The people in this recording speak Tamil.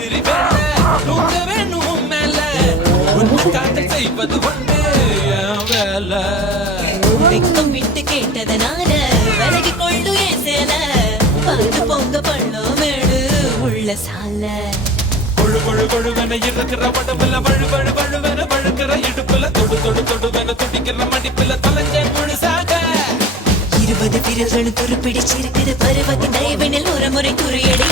ராத்திரி வேலை தூங்க வேணும் மேல உன்னை காதல் செய்வது ஒண்ணு என் வேலை. வெக்கம் விட்டு கேட்டதனால விலகி கொண்டு ஏன் சேல பார்த்து பொங்க பள்ளம் மேடு உள்ள சால கொழு கொழு கொழுவென இருக்கிற உடம்புல வழு வழு வழுவென வழுக்கிற இடுப்புல தொடு தொடு தொடுவென துடிக்கிற மடிப்புல தொலைஞ்ச முழுசாக 20 விரல்களும் துருப்பிடிச்சிருக்குது பருவத்தின் தயவினில் ஒரு முறை குறியடை